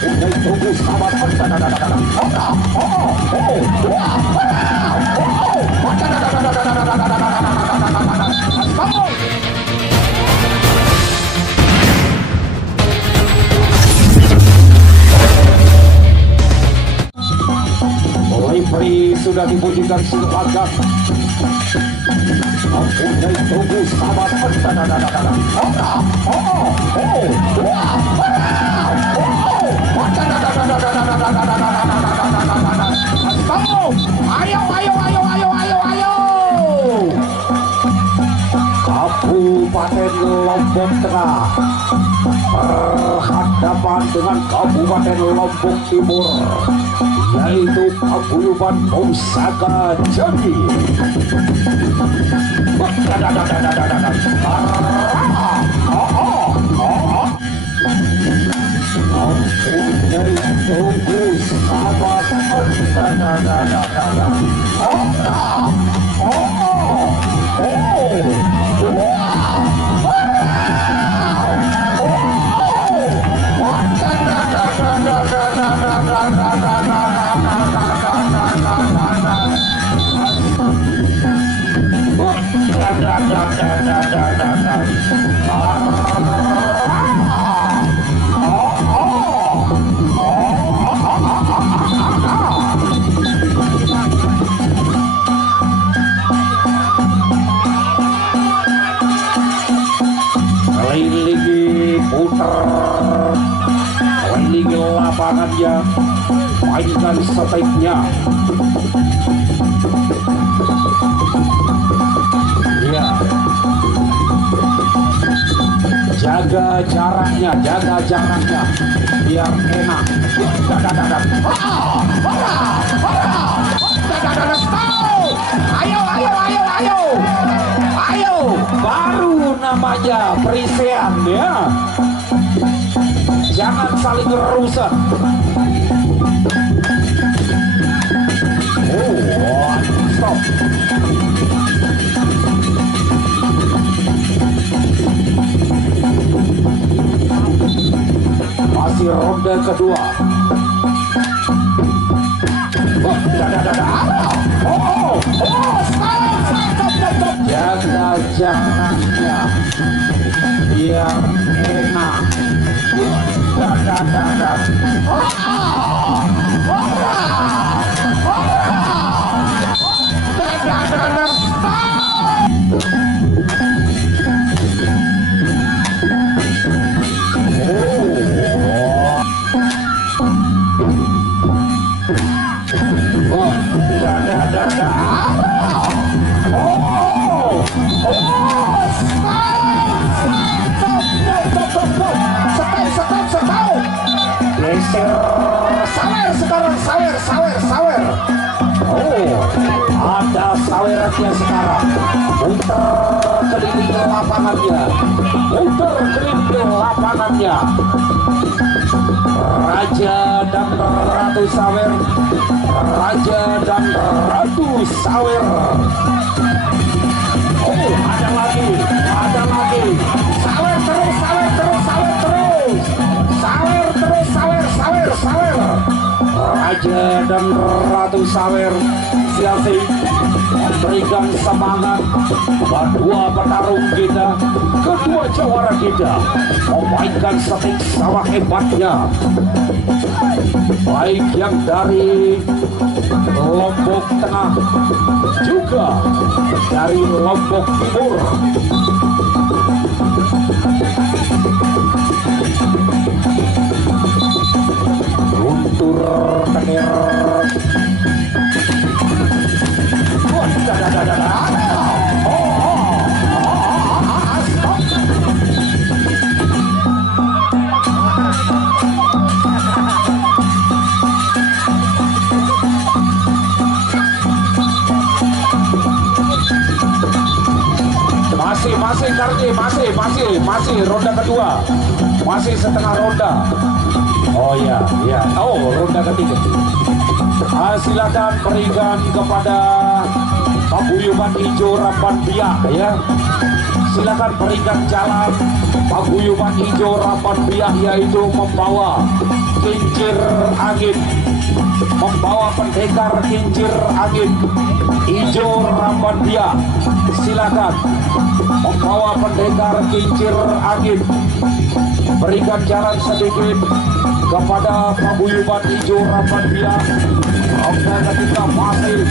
Tunggu sahabat. Referee sudah dibunyikan silakan. Tunggu sahabat. Ayo. Kabupaten Lombok Tengah berhadapan dengan Kabupaten Lombok Timur, yaitu Paguyuban Pusaka Jati. Tunggu sahabat. Keliling lapangannya, mainkan sebaiknya. Ya, jaga jaraknya biar enak. Ayo, baru namanya perisian ya. Jangan saling rusak. Stop. Masih ronde kedua. Jaga jaraknya biar enak. Sawer. Ada sawerannya sekarang. Muter keliling lapangannya. Raja dan Ratu Sawer. Ada lagi. Sawer. Raja dan Ratu Sawer siasat memberikan semangat kedua petarung kita, kedua jawara kita memainkan setik sawah hebatnya, baik yang dari Lombok Tengah juga dari Lombok Timur. Guntur Kenir. Masih Kardi, masih ronda kedua, masih setengah ronda. Oh ya, ronda ketiga. Silakan berikan kepada Paguyuban Hijau Rampan Biak ya. Silakan berikan jalan Paguyuban Hijau Rampan Biak, yaitu membawa kincir angin, membawa pendekar kincir angin hijau Rambandia. Silakan membawa pendekar kincir angin, berikan jalan sedikit kepada paguyuban hijau Rambandia. Ronda ketiga masih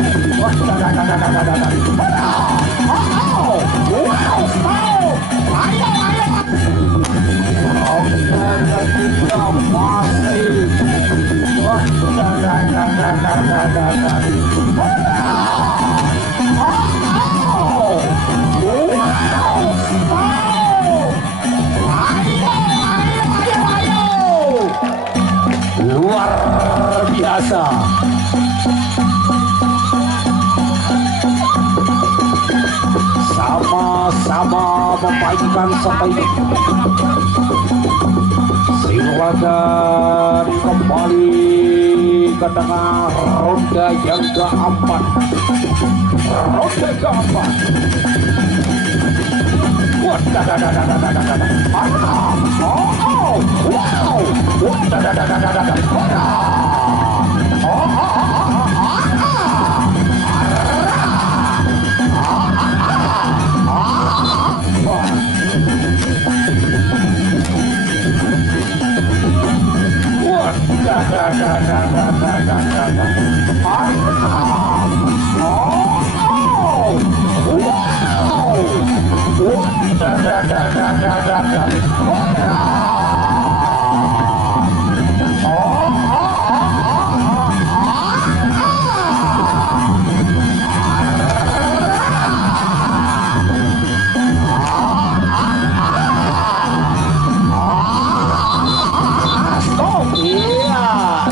luar biasa. Sama-sama memainkan strategi. Silakan kembali ke tengah ronda yang keempat. Ronda keempat.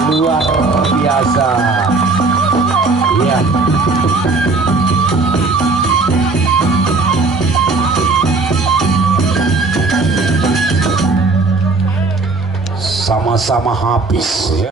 Luar biasa. Iya. Sama-sama habis ya.